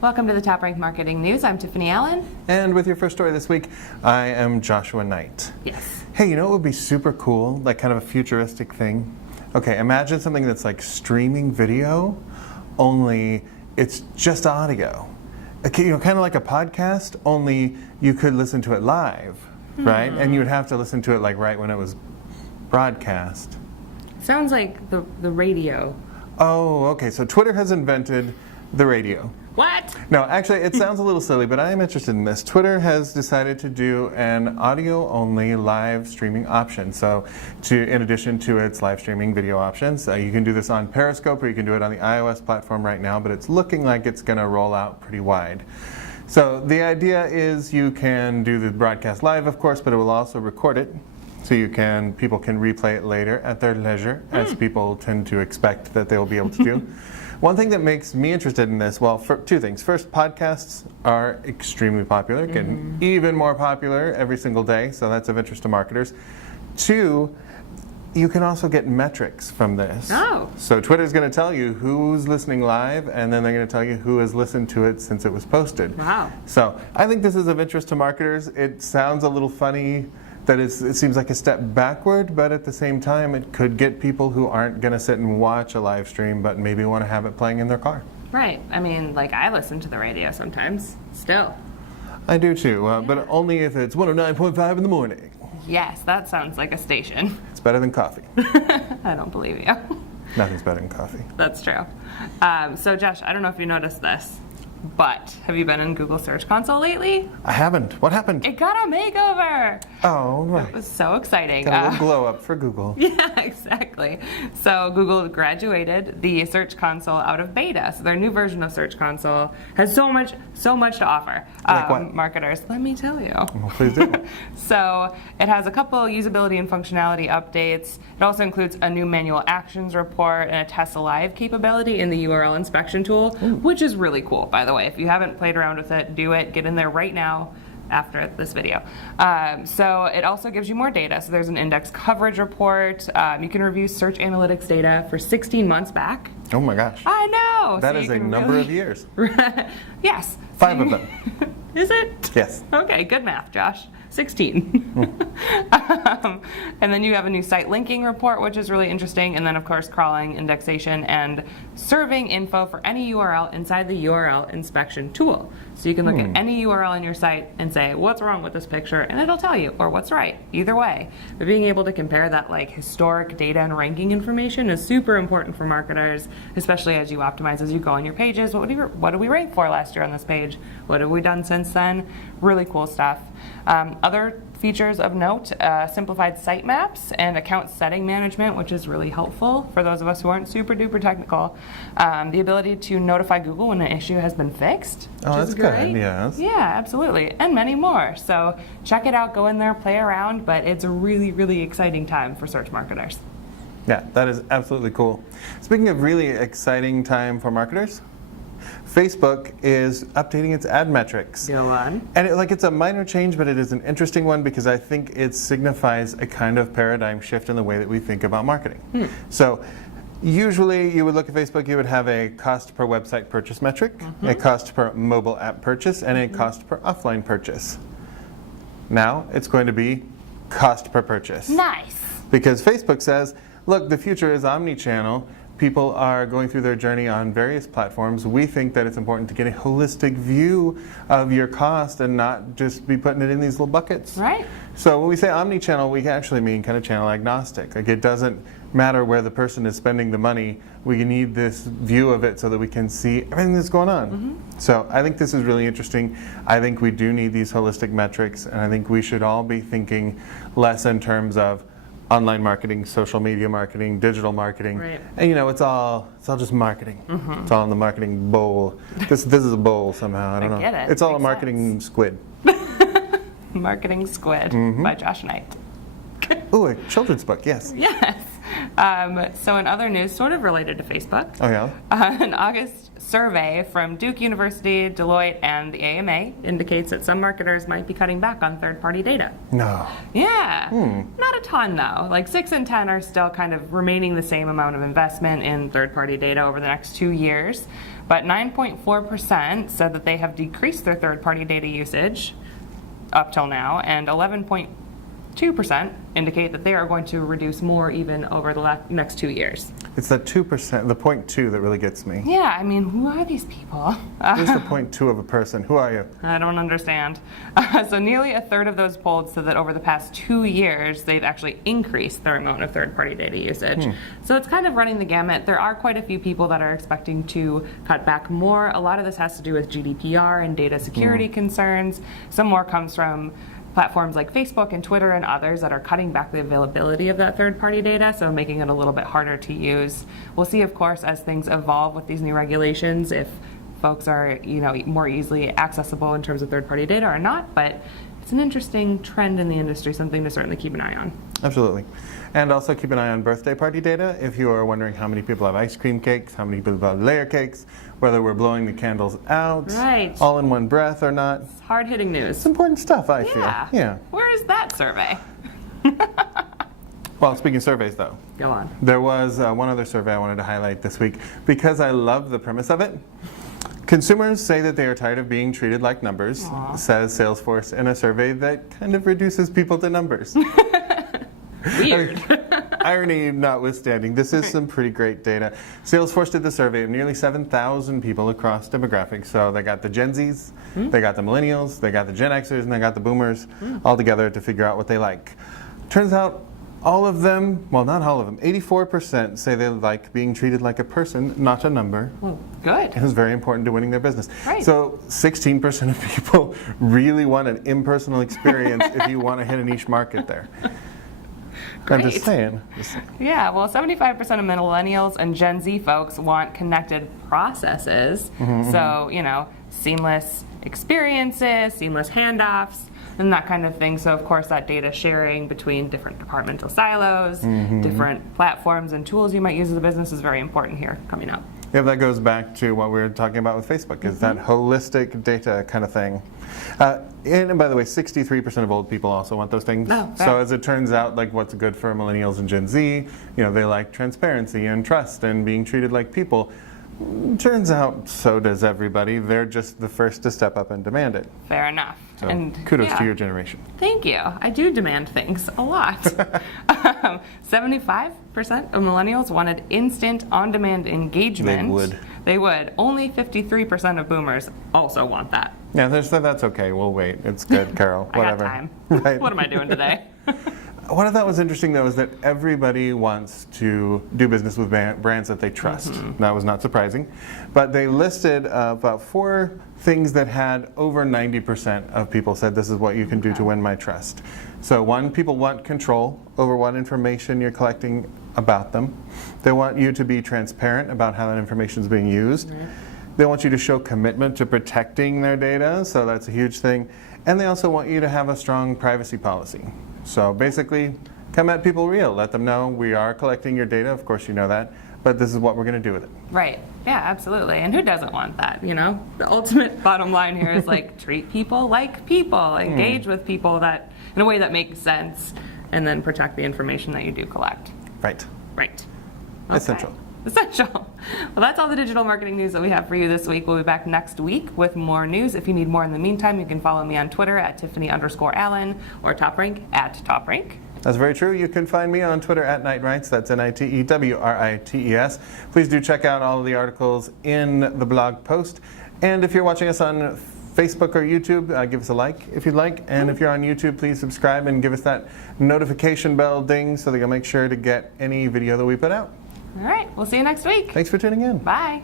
Welcome to the TopRank Marketing News. I'm Tiffani Allen. And with your first story this week, I am Joshua Nite. Yes. Hey, you know what would be super cool? Like kind of a futuristic thing? Okay, imagine something that's like streaming video, only it's just audio. Okay, you know, kind of like a podcast, only you could listen to it live, right? And you would have to listen to it like right when it was broadcast. Sounds like the radio. Oh, okay, so Twitter has invented the radio. What? No, actually, it sounds a little silly, but I am interested in this. Twitter has decided to do an audio-only live streaming option. So, in addition to its live streaming video options, you can do this on Periscope, or you can do it on the iOS platform right now, but it's looking like it's going to roll out pretty wide. So, the idea is you can do the broadcast live, of course, but it will also record it. So people can replay it later at their leisure, as people tend to expect that they will be able to do. One thing that makes me interested in this, well, two things. First, podcasts are extremely popular, getting even more popular every single day, so that's of interest to marketers. Two, you can also get metrics from this. Oh. So Twitter's going to tell you who's listening live, and then they're going to tell you who has listened to it since it was posted. Wow. So I think this is of interest to marketers. It sounds a little funny that it seems like a step backward, but at the same time, it could get people who aren't going to sit and watch a live stream, but maybe want to have it playing in their car. Right. I mean, like, I listen to the radio sometimes, still. I do too, but only if it's 109.5 in the morning. Yes, that sounds like a station. It's better than coffee. I don't believe you. Nothing's better than coffee. That's true. So, Josh, I don't know if you noticed this, but have you been in Google Search Console lately? I haven't. What happened? It got a makeover. Oh, right. It was so exciting. Got a little glow up for Google. Yeah, exactly. So Google graduated the Search Console out of beta. So their new version of Search Console has so much to offer. Like what? Marketers, let me tell you. Well, please do. So it has a couple usability and functionality updates. It also includes a new manual actions report and a test alive capability in the URL inspection tool, which is really cool, by the way. If you haven't played around with it, do it. Get in there right now after this video. So it also gives you more data. So there's an index coverage report. You can review search analytics data for 16 months back. Oh my gosh. I know. That So is you a can number really... of years. Yes. 5 of them. Is it? Yes. Okay, good math, Josh. 16. And then you have a new site linking report, which is really interesting. And then, of course, crawling, indexation, and serving info for any URL inside the URL inspection tool. So you can look at any URL on your site and say, what's wrong with this picture? And it'll tell you, or what's right, either way. But being able to compare that like historic data and ranking information is super important for marketers, especially as you optimize as you go on your pages. What did we rank for last year on this page? What have we done since then? Really cool stuff. Other features of note, simplified sitemaps and account setting management, which is really helpful for those of us who aren't super duper technical. The ability to notify Google when an issue has been fixed, which That's is great. good, yes. Yeah, absolutely, and many more. So check it out, go in there, play around, but it's a really, really exciting time for search marketers. Yeah, that is absolutely cool. Speaking of really exciting time for marketers, Facebook is updating its ad metrics. Go on. And it's a minor change, but it is an interesting one because I think it signifies a kind of paradigm shift in the way that we think about marketing. So usually you would look at Facebook, you would have a cost per website purchase metric, a cost per mobile app purchase, and a cost per offline purchase. Now it's going to be cost per purchase. Nice. Because Facebook says, look, the future is omni-channel. People are going through their journey on various platforms. We think that it's important to get a holistic view of your cost and not just be putting it in these little buckets. Right. So when we say omni-channel, we actually mean kind of channel agnostic. Like it doesn't matter where the person is spending the money. We need this view of it so that we can see everything that's going on. So I think this is really interesting. I think we do need these holistic metrics, and I think we should all be thinking less in terms of online marketing, social media marketing, digital marketing, right. And it's all just marketing. It's all in the marketing bowl. This is a bowl somehow. I don't know. Get it. It's all Makes a marketing squid. Marketing Squid by Josh Nite. Oh, a children's book, yes. Yes. So in other news, sort of related to Facebook, Oh, yeah? an August survey from Duke University, Deloitte, and the AMA indicates that some marketers might be cutting back on third-party data. No. Yeah. Not a ton, though. Like 6 and 10 are still kind of remaining the same amount of investment in third-party data over the next 2 years. But 9.4% said that they have decreased their third-party data usage up till now, and 11.2% indicate that they are going to reduce more even over the next 2 years. It's that 2%, the 0.2 that really gets me. Yeah, I mean, who are these people? Who's the 0.2 of a person? Who are you? I don't understand. So nearly a third of those polled said that over the past 2 years, they've actually increased their amount of third-party data usage. So it's kind of running the gamut. There are quite a few people that are expecting to cut back more. A lot of this has to do with GDPR and data security concerns. Some more comes from platforms like Facebook and Twitter and others that are cutting back the availability of that third-party data, so making it a little bit harder to use. We'll see, of course, as things evolve with these new regulations, if folks are, more easily accessible in terms of third-party data or not, but it's an interesting trend in the industry, something to certainly keep an eye on. Absolutely. And also keep an eye on birthday party data. If you are wondering how many people have ice cream cakes, how many people have layer cakes, whether we're blowing the candles out all in one breath or not. It's hard-hitting news. It's important stuff, I feel. Yeah. Where is that survey? Well, speaking of surveys, though. Go on. There was one other survey I wanted to highlight this week because I love the premise of it. Consumers say that they are tired of being treated like numbers, says Salesforce in a survey that kind of reduces people to numbers. Weird. Irony notwithstanding, this is some pretty great data. Salesforce did the survey of nearly 7,000 people across demographics. So they got the GenZers, they got the millennials, they got the Gen Xers, and they got the boomers all together to figure out what they like. Turns out all of them, well, not all of them, 84% say they like being treated like a person, not a number. Well, good. It was very important to winning their business. Right. So 16% of people really want an impersonal experience if you want to hit a niche market there. Great. I'm just saying. Yeah, well, 75% of millennials and Gen Z folks want connected processes. So, seamless experiences, seamless handoffs, and that kind of thing. So, of course, that data sharing between different departmental silos, different platforms and tools you might use as a business is very important here coming up. Yeah, that goes back to what we were talking about with Facebook, is that holistic data kind of thing. And by the way, 63% of old people also want those things. Oh, so as it turns out, like what's good for millennials and Gen Z, they like transparency and trust and being treated like people. Turns out so does everybody. They're just the first to step up and demand it. Fair enough. So And kudos to your generation. Thank you. I do demand things a lot. 75% of millennials wanted instant on-demand engagement. They would. Only 53% of boomers also want that. Yeah, that's okay. We'll wait. It's good, Carol. Whatever. I got time. Right. What am I doing today? What I thought was interesting, though, is that everybody wants to do business with brands that they trust. That was not surprising. But they listed about 4 things that had over 90% of people said this is what you can do to win my trust. So 1, people want control over what information you're collecting about them. They want you to be transparent about how that information is being used. They want you to show commitment to protecting their data, so that's a huge thing. And they also want you to have a strong privacy policy. So basically, come at people real. Let them know we are collecting your data. Of course, you know that. But this is what we're going to do with it. Right. Yeah, absolutely. And who doesn't want that, The ultimate bottom line here is treat people like people. Engage with people that in a way that makes sense, and then protect the information that you do collect. Right. Right. Okay. Essential. Well, that's all the digital marketing news that we have for you this week. We'll be back next week with more news. If you need more in the meantime, you can follow me on Twitter at Tiffani_Allen or TopRank at TopRank. That's very true. You can find me on Twitter at NiteWrites. That's NITEWRITES. Please do check out all of the articles in the blog post. And if you're watching us on Facebook or YouTube, give us a like if you'd like. And if you're on YouTube, please subscribe and give us that notification bell ding so that you'll make sure to get any video that we put out. All right. We'll see you next week. Thanks for tuning in. Bye.